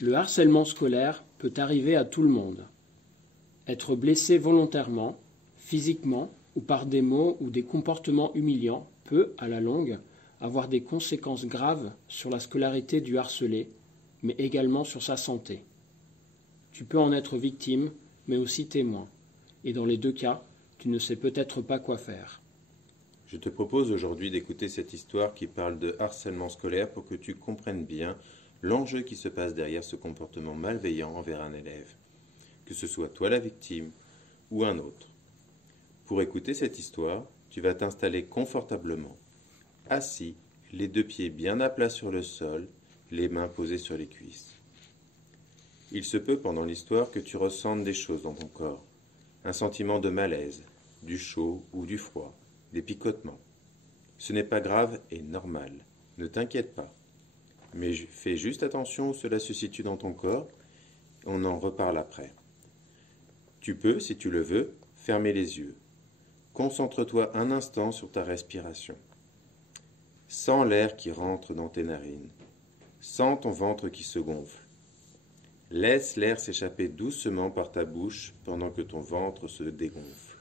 Le harcèlement scolaire peut arriver à tout le monde. Être blessé volontairement, physiquement ou par des mots ou des comportements humiliants peut, à la longue, avoir des conséquences graves sur la scolarité du harcelé, mais également sur sa santé. Tu peux en être victime, mais aussi témoin, et dans les deux cas, tu ne sais peut-être pas quoi faire. Je te propose aujourd'hui d'écouter cette histoire qui parle de harcèlement scolaire pour que tu comprennes bien l'enjeu qui se passe derrière ce comportement malveillant envers un élève, que ce soit toi la victime ou un autre. Pour écouter cette histoire, tu vas t'installer confortablement, assis, les deux pieds bien à plat sur le sol, les mains posées sur les cuisses. Il se peut pendant l'histoire que tu ressentes des choses dans ton corps, un sentiment de malaise, du chaud ou du froid, des picotements. Ce n'est pas grave et normal, ne t'inquiète pas. Mais fais juste attention où cela se situe dans ton corps, on en reparle après. Tu peux, si tu le veux, fermer les yeux. Concentre-toi un instant sur ta respiration. Sens l'air qui rentre dans tes narines. Sens ton ventre qui se gonfle. Laisse l'air s'échapper doucement par ta bouche pendant que ton ventre se dégonfle.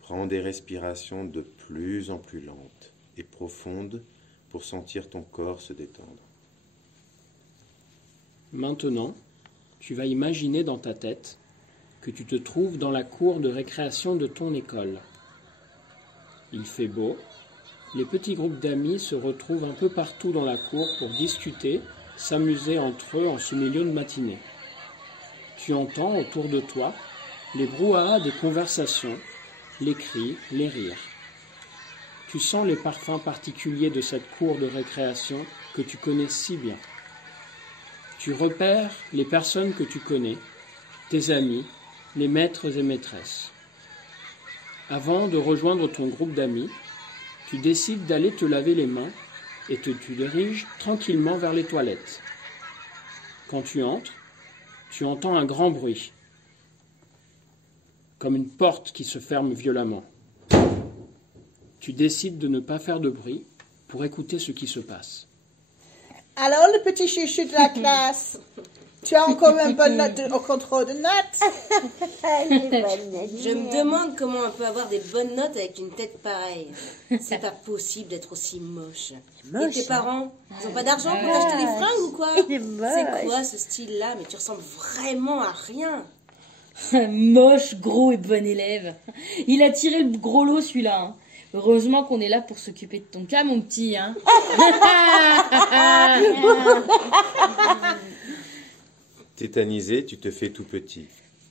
Prends des respirations de plus en plus lentes et profondes pour sentir ton corps se détendre. Maintenant, tu vas imaginer dans ta tête que tu te trouves dans la cour de récréation de ton école. Il fait beau, les petits groupes d'amis se retrouvent un peu partout dans la cour pour discuter, s'amuser entre eux en ce milieu de matinée. Tu entends autour de toi les brouhahas des conversations, les cris, les rires. Tu sens les parfums particuliers de cette cour de récréation que tu connais si bien. Tu repères les personnes que tu connais, tes amis, les maîtres et maîtresses. Avant de rejoindre ton groupe d'amis, tu décides d'aller te laver les mains et tu diriges tranquillement vers les toilettes. Quand tu entres, tu entends un grand bruit, comme une porte qui se ferme violemment. Tu décides de ne pas faire de bruit pour écouter ce qui se passe. Alors, le petit chouchou de la classe, tu as encore une bonne note au contrôle de notes? Je me demande comment on peut avoir des bonnes notes avec une tête pareille. C'est pas possible d'être aussi moche. Et tes parents, ils ont pas d'argent pour t'acheter des fringues ou quoi? C'est quoi ce style-là? Mais tu ressembles vraiment à rien. Moche, gros et bon élève. Il a tiré le gros lot celui-là. Hein. Heureusement qu'on est là pour s'occuper de ton cas, mon petit. Hein. Tétanisé, tu te fais tout petit.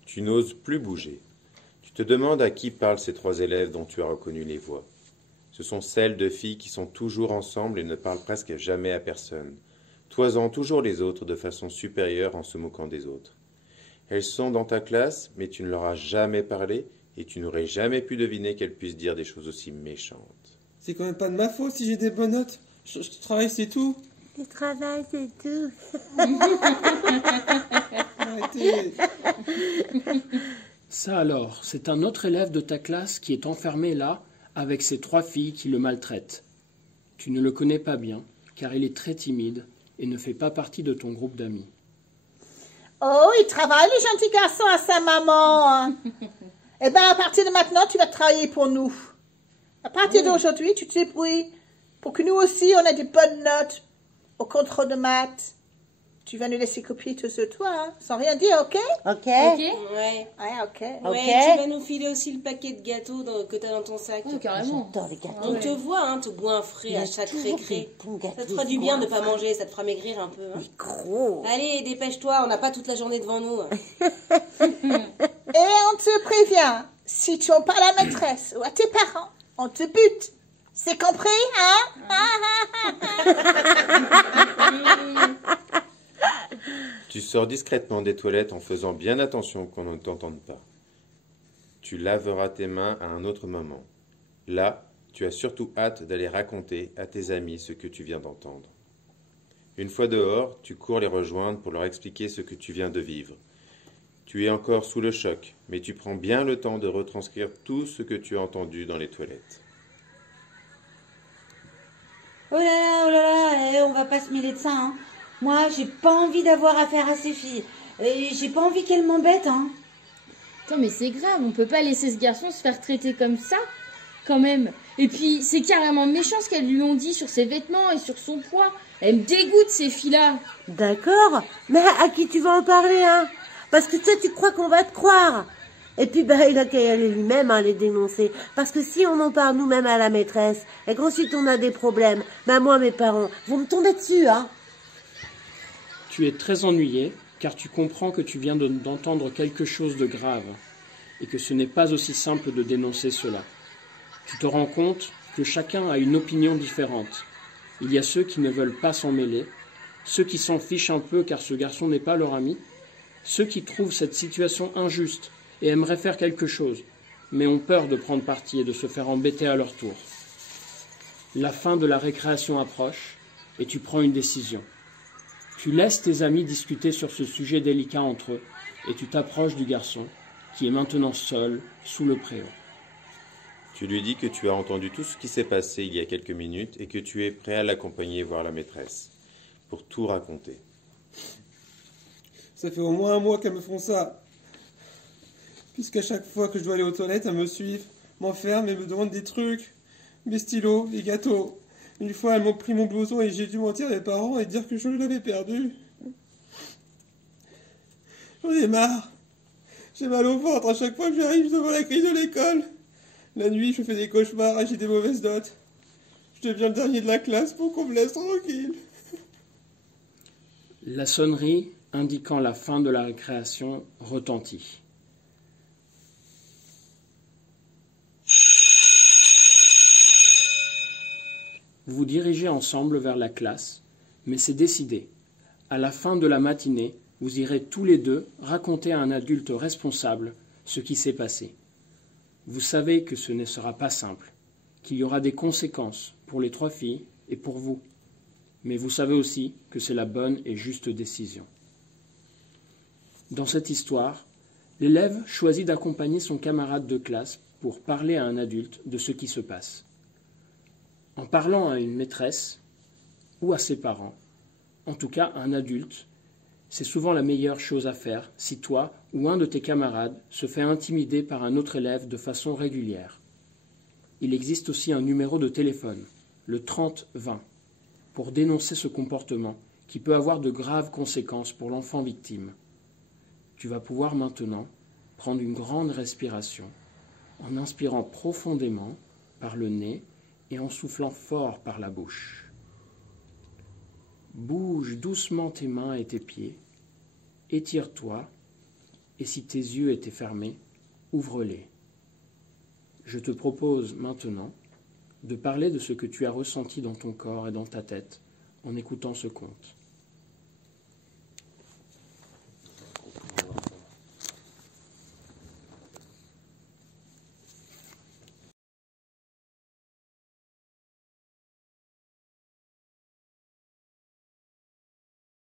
Tu n'oses plus bouger. Tu te demandes à qui parlent ces trois élèves dont tu as reconnu les voix. Ce sont celles de filles qui sont toujours ensemble et ne parlent presque jamais à personne, toisant toujours les autres de façon supérieure en se moquant des autres. Elles sont dans ta classe, mais tu ne leur as jamais parlé et tu n'aurais jamais pu deviner qu'elles puissent dire des choses aussi méchantes. C'est quand même pas de ma faute si j'ai des bonnes notes. Je travaille, c'est tout. Le travail, c'est tout. Arrêtez. Ça alors, c'est un autre élève de ta classe qui est enfermé là avec ces trois filles qui le maltraitent. Tu ne le connais pas bien, car il est très timide et ne fait pas partie de ton groupe d'amis. Oh, il travaille, le gentil garçon, à sa maman. Eh bien, à partir de maintenant, tu vas travailler pour nous. À partir d'aujourd'hui, tu te débrouilles pour que nous aussi, on ait des bonnes notes au contrôle de maths. Tu vas nous laisser copier tout sur toi, hein, sans rien dire, ok? Ok. Ouais. Ouais, ok. Ouais, tu vas nous filer aussi le paquet de gâteaux que t'as dans ton sac. Oh, carrément. J'adore les gâteaux. On te voit, hein, te goinfrer à chaque récré. Ça te fera du bien de pas manger, ça te fera maigrir un peu. Hein. Les gros. Allez, dépêche-toi, on n'a pas toute la journée devant nous. Et on te prévient, si tu n'as pas la maîtresse ou à tes parents, on te bute. C'est compris, hein? Tu sors discrètement des toilettes en faisant bien attention qu'on ne t'entende pas. Tu laveras tes mains à un autre moment. Là, tu as surtout hâte d'aller raconter à tes amis ce que tu viens d'entendre. Une fois dehors, tu cours les rejoindre pour leur expliquer ce que tu viens de vivre. Tu es encore sous le choc, mais tu prends bien le temps de retranscrire tout ce que tu as entendu dans les toilettes. Oh là là, on va pas se mêler de ça, hein. Moi, j'ai pas envie d'avoir affaire à ces filles. Et j'ai pas envie qu'elles m'embêtent, hein. Attends, mais c'est grave, on peut pas laisser ce garçon se faire traiter comme ça, quand même. Et puis, c'est carrément méchant ce qu'elles lui ont dit sur ses vêtements et sur son poids. Elle me dégoûte, ces filles-là. D'accord, mais à qui tu vas en parler, hein? Parce que toi, tu crois qu'on va te croire. Et puis, il a qu'à y aller lui-même, les dénoncer. Parce que si on en parle nous-mêmes à la maîtresse, et qu'ensuite on a des problèmes, moi, mes parents vont me tomber dessus, hein. Tu es très ennuyé, car tu comprends que tu viens d'entendre quelque chose de grave, et que ce n'est pas aussi simple de dénoncer cela. Tu te rends compte que chacun a une opinion différente. Il y a ceux qui ne veulent pas s'en mêler, ceux qui s'en fichent un peu car ce garçon n'est pas leur ami, ceux qui trouvent cette situation injuste et aimeraient faire quelque chose, mais ont peur de prendre parti et de se faire embêter à leur tour. La fin de la récréation approche, et tu prends une décision. Tu laisses tes amis discuter sur ce sujet délicat entre eux, et tu t'approches du garçon, qui est maintenant seul, sous le préau. Tu lui dis que tu as entendu tout ce qui s'est passé il y a quelques minutes et que tu es prêt à l'accompagner voir la maîtresse, pour tout raconter. Ça fait au moins un mois qu'elles me font ça. Puisqu'à chaque fois que je dois aller aux toilettes, elles me suivent, m'enferment et me demandent des trucs. Mes stylos, les gâteaux. Une fois, elles m'ont pris mon blouson et j'ai dû mentir à mes parents et dire que je l'avais perdu. J'en ai marre. J'ai mal au ventre à chaque fois que j'arrive devant la grille de l'école. La nuit, je fais des cauchemars et j'ai des mauvaises notes. Je deviens le dernier de la classe pour qu'on me laisse tranquille. La sonnerie indiquant la fin de la récréation retentit. Vous vous dirigez ensemble vers la classe, mais c'est décidé. À la fin de la matinée, vous irez tous les deux raconter à un adulte responsable ce qui s'est passé. Vous savez que ce ne sera pas simple, qu'il y aura des conséquences pour les 3 filles et pour vous. Mais vous savez aussi que c'est la bonne et juste décision. Dans cette histoire, l'élève choisit d'accompagner son camarade de classe pour parler à un adulte de ce qui se passe. En parlant à une maîtresse ou à ses parents, en tout cas à un adulte, c'est souvent la meilleure chose à faire si toi ou un de tes camarades se fait intimider par un autre élève de façon régulière. Il existe aussi un numéro de téléphone, le 30-20, pour dénoncer ce comportement qui peut avoir de graves conséquences pour l'enfant victime. Tu vas pouvoir maintenant prendre une grande respiration en inspirant profondément par le nez et en soufflant fort par la bouche. Bouge doucement tes mains et tes pieds, étire-toi, et si tes yeux étaient fermés, ouvre-les. Je te propose maintenant de parler de ce que tu as ressenti dans ton corps et dans ta tête en écoutant ce conte.